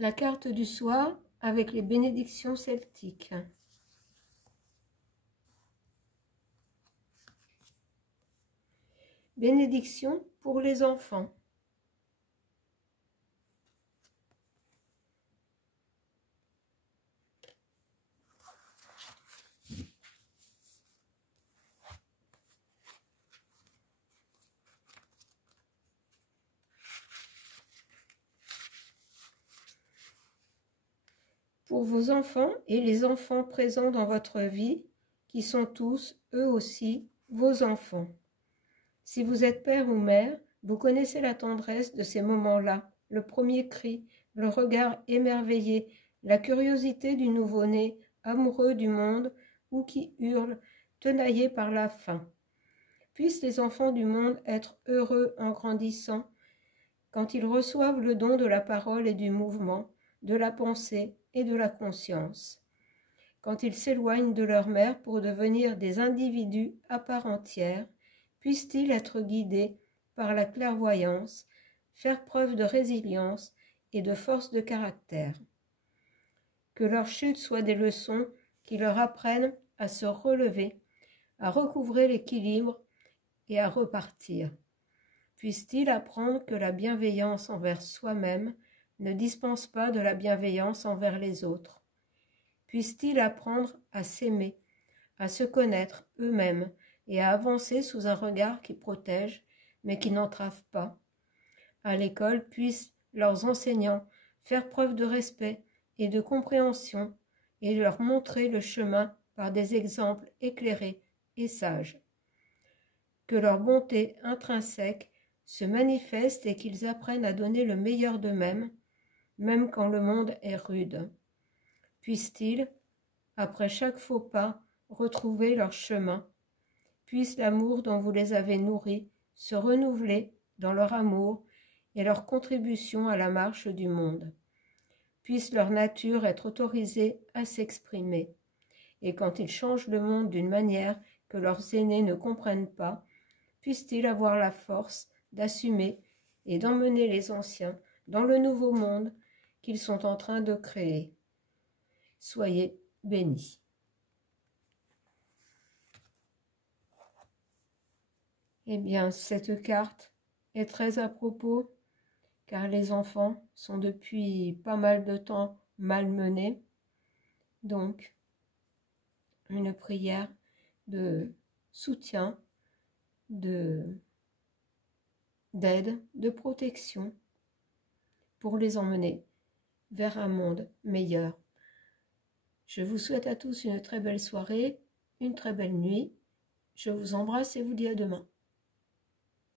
La carte du soir avec les bénédictions celtiques. Bénédiction pour les enfants. Pour vos enfants et les enfants présents dans votre vie, qui sont tous, eux aussi, vos enfants. Si vous êtes père ou mère, vous connaissez la tendresse de ces moments-là, le premier cri, le regard émerveillé, la curiosité du nouveau-né, amoureux du monde ou qui hurle, tenaillé par la faim. Puissent les enfants du monde être heureux en grandissant, quand ils reçoivent le don de la parole et du mouvement, de la pensée et de la conscience. Quand ils s'éloignent de leur mère pour devenir des individus à part entière, puissent-ils être guidés par la clairvoyance, faire preuve de résilience et de force de caractère. Que leur chute soit des leçons qui leur apprennent à se relever, à recouvrer l'équilibre et à repartir. Puissent-ils apprendre que la bienveillance envers soi-même ne dispense pas de la bienveillance envers les autres. Puissent-ils apprendre à s'aimer, à se connaître eux-mêmes et à avancer sous un regard qui protège, mais qui n'entrave pas. À l'école, puissent leurs enseignants faire preuve de respect et de compréhension et leur montrer le chemin par des exemples éclairés et sages. Que leur bonté intrinsèque se manifeste et qu'ils apprennent à donner le meilleur d'eux-mêmes, même quand le monde est rude. Puissent-ils, après chaque faux pas, retrouver leur chemin. Puisse l'amour dont vous les avez nourris se renouveler dans leur amour et leur contribution à la marche du monde. Puisse leur nature être autorisée à s'exprimer. Et quand ils changent le monde d'une manière que leurs aînés ne comprennent pas, puissent-ils avoir la force d'assumer et d'emmener les anciens dans le nouveau monde qu'ils sont en train de créer. Soyez bénis. Eh bien, cette carte est très à propos, car les enfants sont depuis pas mal de temps malmenés. Donc, une prière de soutien, d'aide, de protection pour les emmener vers un monde meilleur. Je vous souhaite à tous une très belle soirée, une très belle nuit. Je vous embrasse et vous dis à demain.